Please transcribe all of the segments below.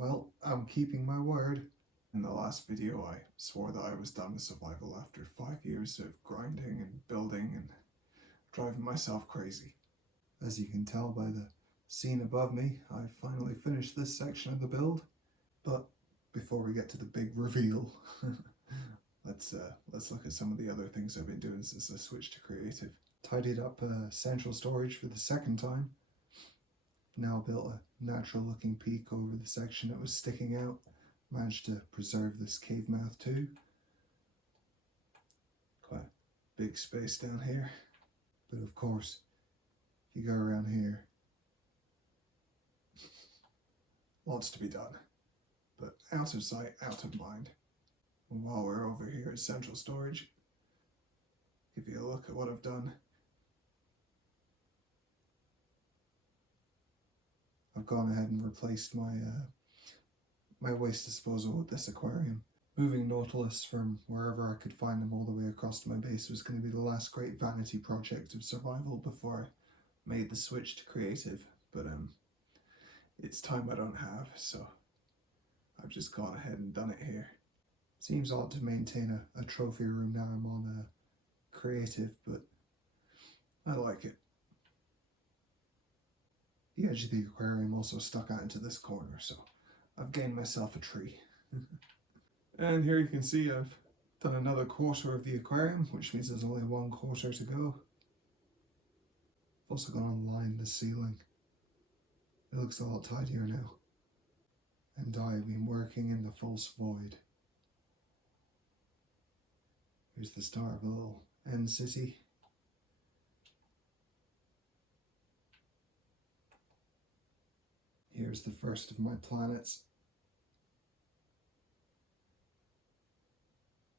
Well, I'm keeping my word. In the last video, I swore that I was done with survival after 5 years of grinding and building and driving myself crazy. As you can tell by the scene above me, I finally finished this section of the build. But before we get to the big reveal, let's look at some of the other things I've been doing since I switched to creative. Tidied up central storage for the second time. Now built a natural looking peak over the section that was sticking out. Managed to preserve this cave mouth too. Quite a big space down here. But of course, if you go around here, lots to be done. But out of sight, out of mind. And while we're over here at central storage, give you a look at what I've done. I've gone ahead and replaced my my waste disposal with this aquarium. Moving Nautilus from wherever I could find them all the way across to my base was going to be the last great vanity project of survival before I made the switch to creative. But it's time I don't have, so I've just gone ahead and done it here. Seems odd to maintain a trophy room now I'm on creative, but I like it. The edge of the aquarium also stuck out into this corner, so I've gained myself a tree. And here you can see I've done another quarter of the aquarium, which means there's only 1/4 to go. I've also gone and lined the ceiling. It looks a lot tidier now. And I've been working in the false void. Here's the start of a little end city. Here's the first of my planets.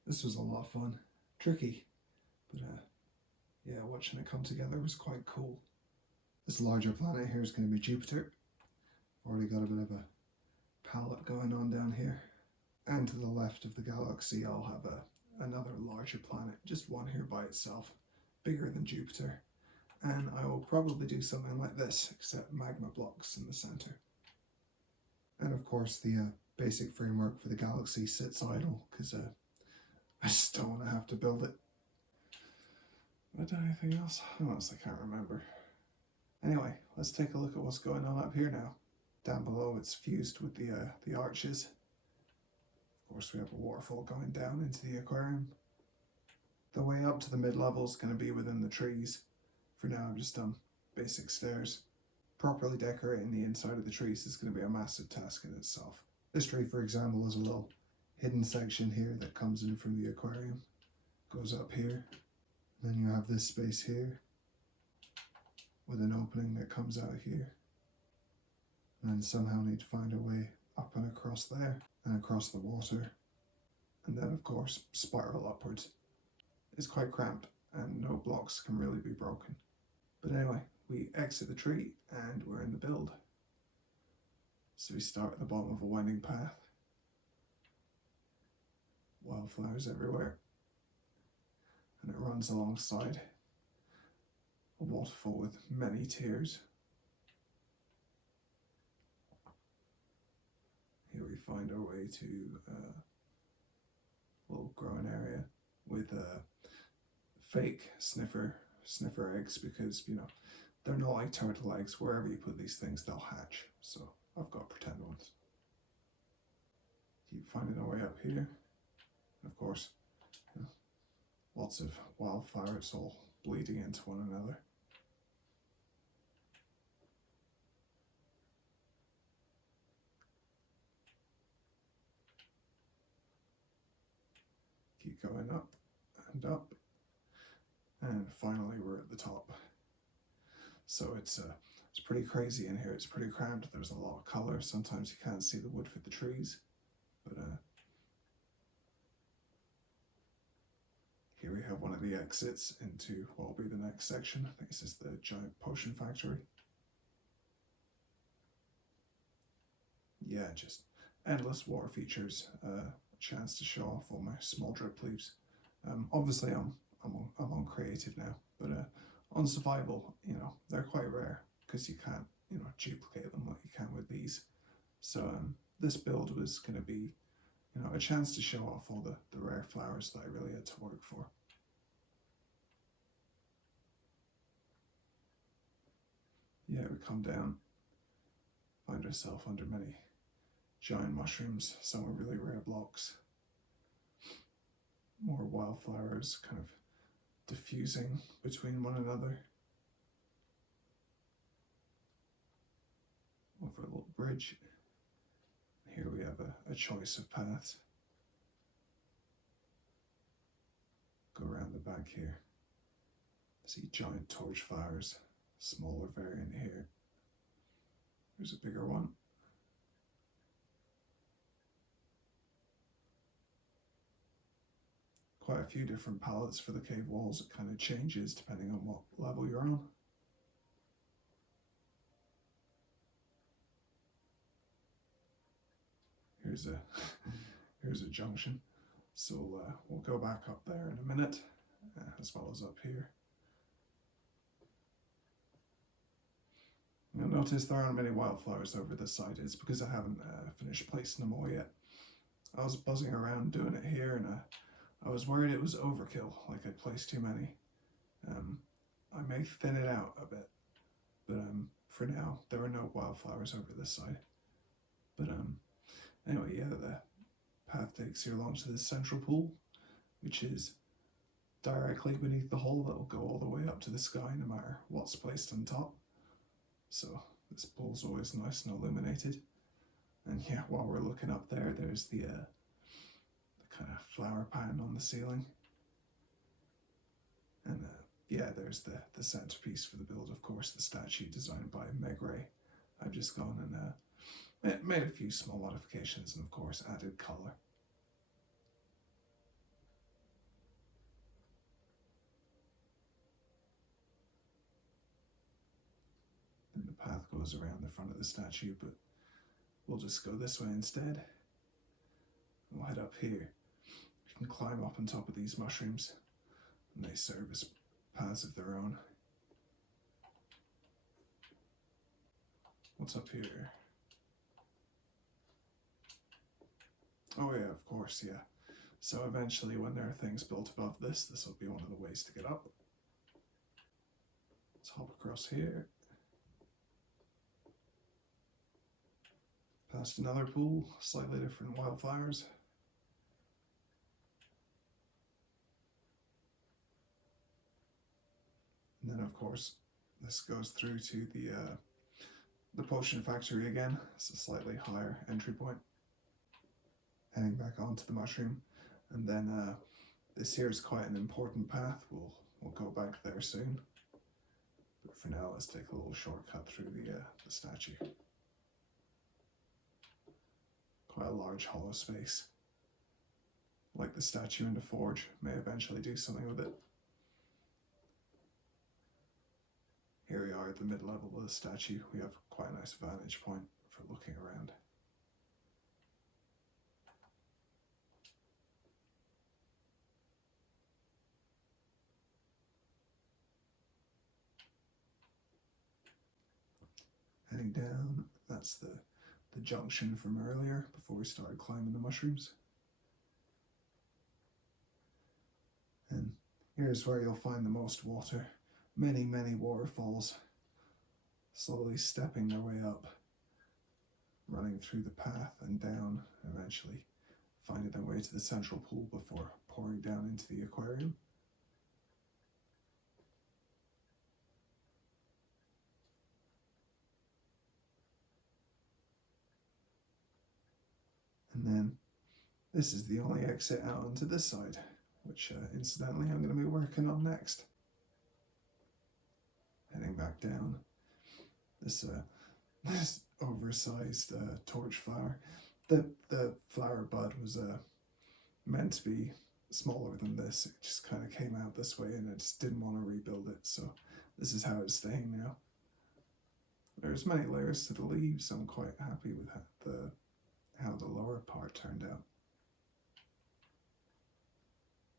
This was a lot of fun. Tricky, but yeah, watching it come together was quite cool. This larger planet here is going to be Jupiter. Already got a bit of a palette going on down here. And to the left of the galaxy I'll have another larger planet, just one here by itself, bigger than Jupiter. And I will probably do something like this, except magma blocks in the center. And of course the basic framework for the galaxy sits idle, because I just don't want to have to build it. Have I done anything else? I honestly can't remember. Anyway, let's take a look at what's going on up here now. Down below it's fused with the arches. Of course we have a waterfall going down into the aquarium. The way up to the mid-level is going to be within the trees. For now I've just done basic stairs. Properly decorating the inside of the trees is going to be a massive task in itself. This tree, for example, has a little hidden section here that comes in from the aquarium. Goes up here. Then you have this space here with an opening that comes out here. And then somehow need to find a way up and across there and across the water. And then of course spiral upwards. It's quite cramped and no blocks can really be broken. But anyway, we exit the tree and we're in the build. So we start at the bottom of a winding path. Wildflowers everywhere. And it runs alongside a waterfall with many tiers. Here we find our way to a little growing area with fake sniffer eggs, because you know they're not like turtle eggs. Wherever you put these things they'll hatch, so I've got pretend ones. Keep finding our way up here. Of course, you know, lots of wildflowers all bleeding into one another. Keep going up and up. And finally we're at the top. So it's pretty crazy in here. It's pretty cramped. There's a lot of colour. Sometimes you can't see the wood for the trees. But here we have one of the exits into what will be the next section. I think this is the giant potion factory. Yeah, just endless water features. A chance to show off all my small drip leaves. Obviously I'm on creative now, but on survival, you know, they're quite rare because you can't, you know, duplicate them like you can with these. So this build was going to be, you know, a chance to show off all the rare flowers that I really had to work for. Yeah, we come down, find ourselves under many giant mushrooms, some are really rare blocks. More wildflowers kind of diffusing between one another. Over a little bridge. Here we have a choice of paths. Go around the back here. See giant torch flowers, smaller variant here. There's a bigger one. Quite a few different palettes for the cave walls. It kind of changes depending on what level you're on. Here's a junction, so we'll go back up there in a minute, as well as up here. You'll notice there aren't many wildflowers over this side. It's because I haven't finished placing them all yet. I was buzzing around doing it here, and I was worried it was overkill, like I'd placed too many. I may thin it out a bit, but for now there are no wildflowers over this side. But anyway, yeah, the path takes you along to this central pool, which is directly beneath the hole that will go all the way up to the sky no matter what's placed on top. So this pool's always nice and illuminated. And yeah, while we're looking up there, there's the kind of flower pattern on the ceiling. And yeah, there's the centerpiece for the build, of course, the statue designed by Meg Ray. I've just gone and made a few small modifications and, of course, added color. Then the path goes around the front of the statue, but we'll just go this way instead. We'll head up here. You can climb up on top of these mushrooms, and they serve as paths of their own. What's up here? Oh yeah, of course, yeah. So eventually when there are things built above this, this will be one of the ways to get up. Let's hop across here. Past another pool, slightly different wildflowers. And then of course, this goes through to the potion factory again. It's a slightly higher entry point. Heading back onto the mushroom, and then this here is quite an important path. We'll go back there soon, but for now let's take a little shortcut through the statue. Quite a large hollow space. Like the statue in the forge, may eventually do something with it. Here we are at the mid-level of the statue. We have quite a nice vantage point for looking around. Heading down, that's the junction from earlier before we started climbing the mushrooms. And here's where you'll find the most water. Many, many waterfalls slowly stepping their way up, running through the path and down, eventually finding their way to the central pool before pouring down into the aquarium. And then this is the only exit out onto this side, which incidentally I'm going to be working on next. Heading back down, this oversized torch flower. The flower bud was meant to be smaller than this. It just kind of came out this way and I just didn't want to rebuild it, so this is how it's staying now. There's many layers to the leaves. I'm quite happy with how the lower part turned out.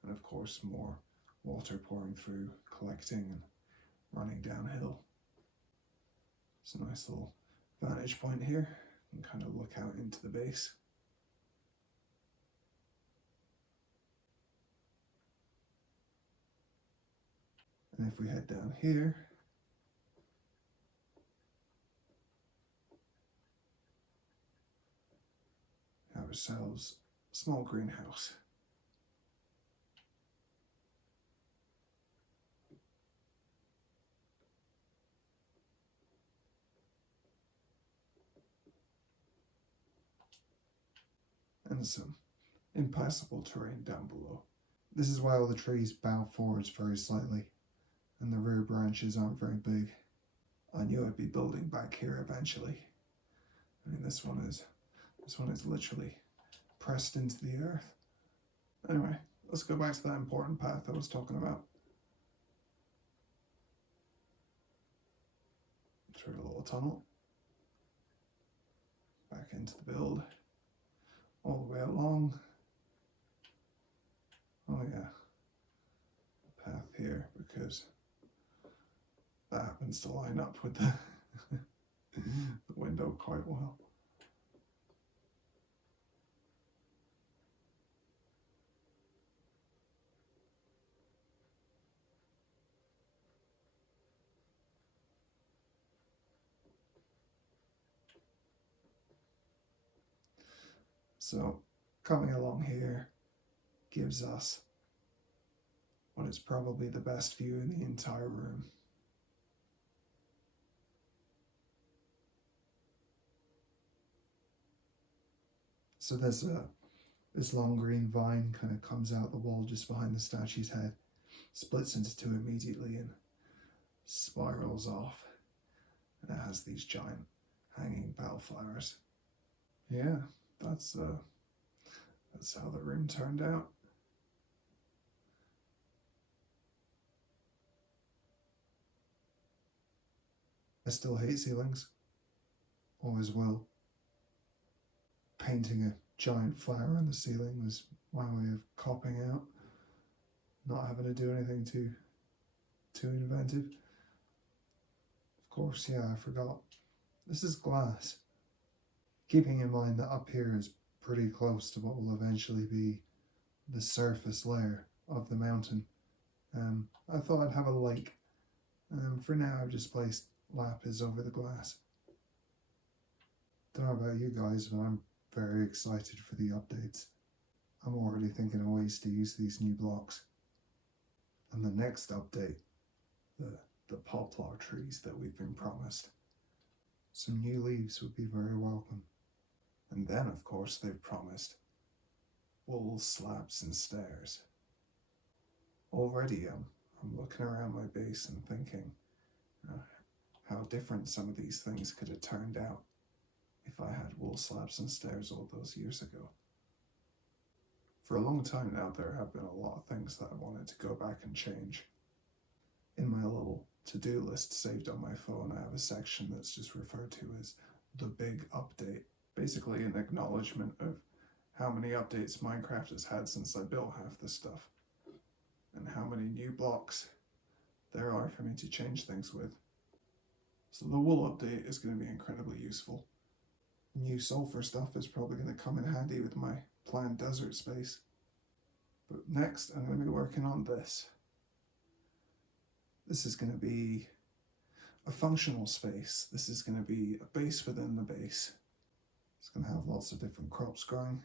And of course more water pouring through, collecting and running downhill. It's a nice little vantage point here. and kind of look out into the base. And if we head down here, have ourselves a small greenhouse. And some impassable terrain down below. This is why all the trees bow forwards very slightly, and the rear branches aren't very big. I knew I'd be building back here eventually. I mean, this one is literally pressed into the earth. Anyway, let's go back to that important path I was talking about. Through a little tunnel, back into the build, all the way along. Oh yeah, path here, because that happens to line up with the, the window quite well. So coming along here gives us what is probably the best view in the entire room. So there's this long green vine kind of comes out the wall just behind the statue's head, splits into two immediately and spirals off. And it has these giant hanging wildflowers. Yeah, that's how the room turned out. I still hate ceilings. Always will. Painting a giant flower on the ceiling was my way of copping out. Not having to do anything too inventive. Of course, yeah, I forgot. This is glass. Keeping in mind that up here is pretty close to what will eventually be the surface layer of the mountain. I thought I'd have a lake. For now, I've just placed lapis over the glass. Don't know about you guys, but I'm very excited for the updates. I'm already thinking of ways to use these new blocks. And the next update, the poplar trees that we've been promised. Some new leaves would be very welcome. And then, of course, they've promised wool slabs and stairs. Already, I'm looking around my base and thinking how different some of these things could have turned out if I had wool slabs and stairs all those years ago. For a long time now, there have been a lot of things that I wanted to go back and change. In my little to-do list saved on my phone, I have a section that's just referred to as the big update. Basically an acknowledgement of how many updates Minecraft has had since I built half the stuff, and how many new blocks there are for me to change things with. So the wool update is going to be incredibly useful. New sulfur stuff is probably going to come in handy with my planned desert space. But next, I'm going to be working on this. This is going to be a functional space. This is going to be a base within the base. It's going to have lots of different crops growing.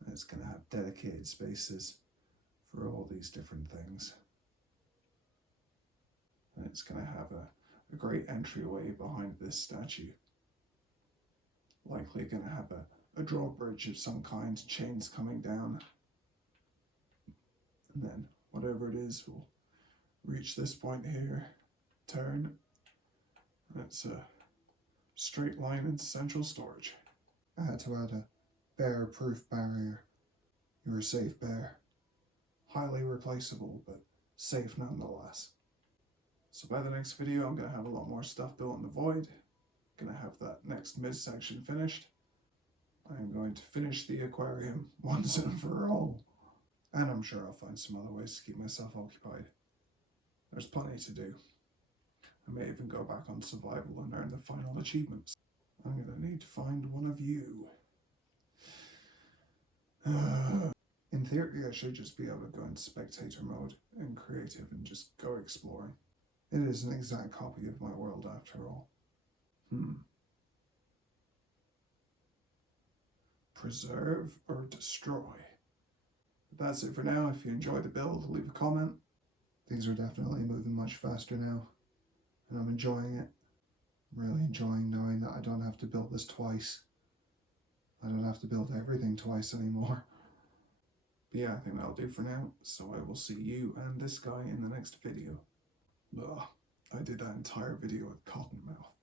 And it's going to have dedicated spaces for all these different things. And it's going to have a great entryway behind this statue. Likely going to have a drawbridge of some kind, chains coming down. And then whatever it is will reach this point here, turn. That's a straight line into central storage. I had to add a bear-proof barrier. You're a safe bear. Highly replaceable, but safe nonetheless. So by the next video, I'm going to have a lot more stuff built in the void. Going to have that next midsection finished. I'm going to finish the aquarium once and for all. And I'm sure I'll find some other ways to keep myself occupied. There's plenty to do. I may even go back on survival and earn the final achievements. I'm going to need to find one of you. In theory, I should just be able to go into spectator mode and creative and just go exploring. It is an exact copy of my world after all. Preserve or destroy. But that's it for now. If you enjoyed the build, leave a comment. Things are definitely moving much faster now, and I'm enjoying it. I'm really enjoying knowing that I don't have to build this twice. I don't have to build everything twice anymore. But yeah, I think that'll do for now. So I will see you and this guy in the next video. Ugh, I did that entire video with cotton mouth.